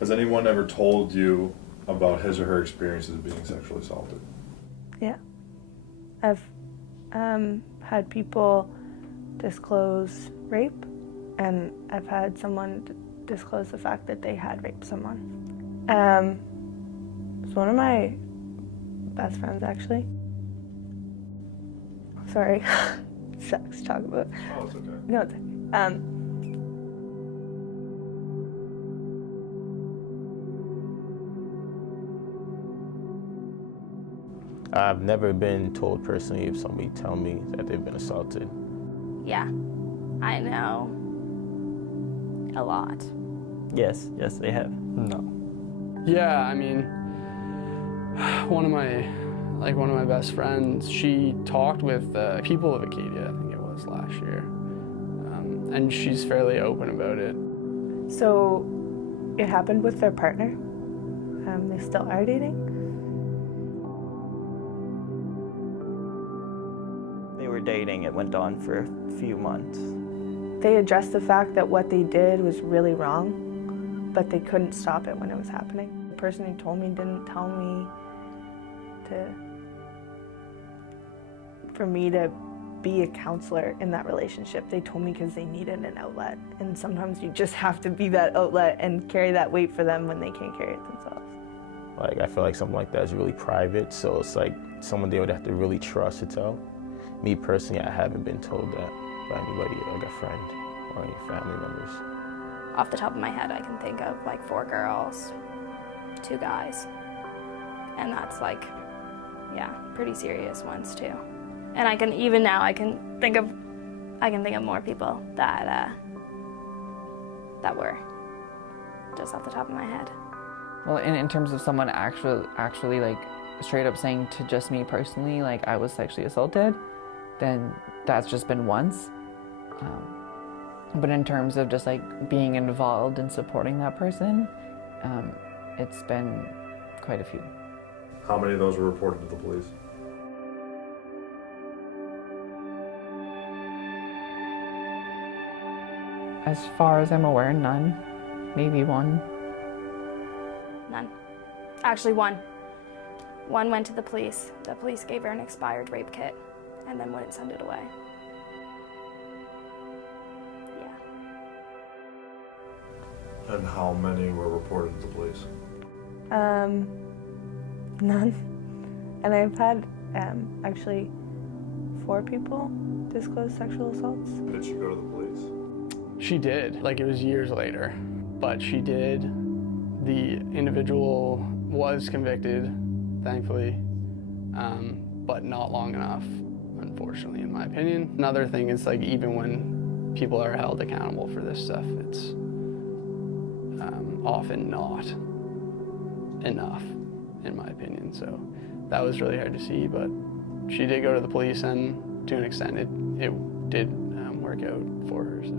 Has anyone ever told you about his or her experiences of being sexually assaulted? Yeah. I've had people disclose rape, and I've had someone disclose the fact that they had raped someone. It's one of my best friends, actually. Sorry. Sucks to talk about. Oh, it's okay. No, it's okay. I've never been told personally if somebody tell me that they've been assaulted. Yeah, I know a lot. Yes, they have. No. Yeah, I mean, one of my best friends, she talked with people of Acadia, I think it was last year, and she's fairly open about it. So it happened with their partner. They still are dating. They were dating. It went on for a few months. They addressed the fact that what they did was really wrong, but they couldn't stop it when it was happening. The person who told me didn't tell me for me to be a counselor in that relationship. They told me because they needed an outlet, and sometimes you just have to be that outlet and carry that weight for them when they can't carry it themselves. Like, I feel like something like that is really private, so it's like someone they would have to really trust to tell. Me personally, I haven't been told that by anybody, like a friend or any family members. Off the top of my head, I can think of like 4 girls, 2 guys. And that's like, yeah, pretty serious ones too. And I can, even now, I can think of more people that were, just off the top of my head. Well, in terms of someone actually like straight up saying to just me personally, like I was sexually assaulted, then that's just been once. But in terms of just like being involved in supporting that person, it's been quite a few. How many of those were reported to the police? As far as I'm aware, none. Maybe 1. None. Actually, 1. 1 went to the police. The police gave her an expired rape kit and then wouldn't send it away. Yeah. And how many were reported to the police? None. And I've had actually 4 people disclose sexual assaults. Did she go to the police? She did, like it was years later, but she did. The individual was convicted, thankfully, but not long enough, unfortunately, in my opinion. Another thing is like even when people are held accountable for this stuff, it's often not enough, in my opinion. So that was really hard to see, but she did go to the police, and to an extent it did work out for her. So.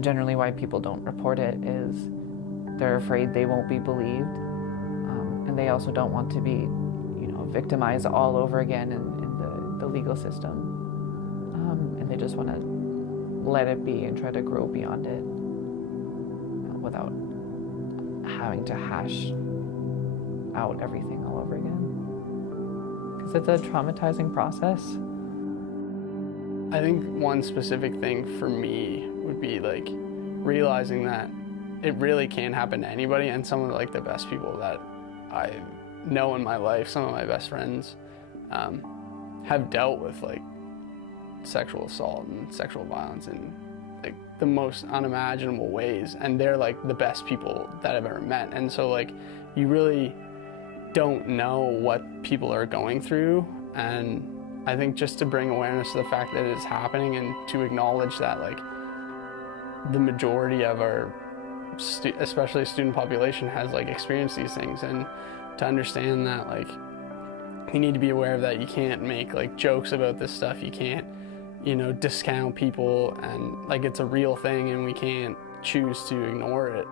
Generally why people don't report it is they're afraid they won't be believed, and they also don't want to be, victimized all over again in the legal system, and they just want to let it be and try to grow beyond it without having to hash out everything all over again, because it's a traumatizing process. I think one specific thing for me would be like realizing that it really can happen to anybody, and some of like the best people that I know in my life, some of my best friends, have dealt with like sexual assault and sexual violence in like the most unimaginable ways, and they're like the best people that I've ever met. And so like you really don't know what people are going through, and I think just to bring awareness to the fact that it's happening, and to acknowledge that like the majority of our especially student population has like experienced these things, and to understand that like you need to be aware of that. You can't make like jokes about this stuff. You can't, discount people, and like it's a real thing, and we can't choose to ignore it.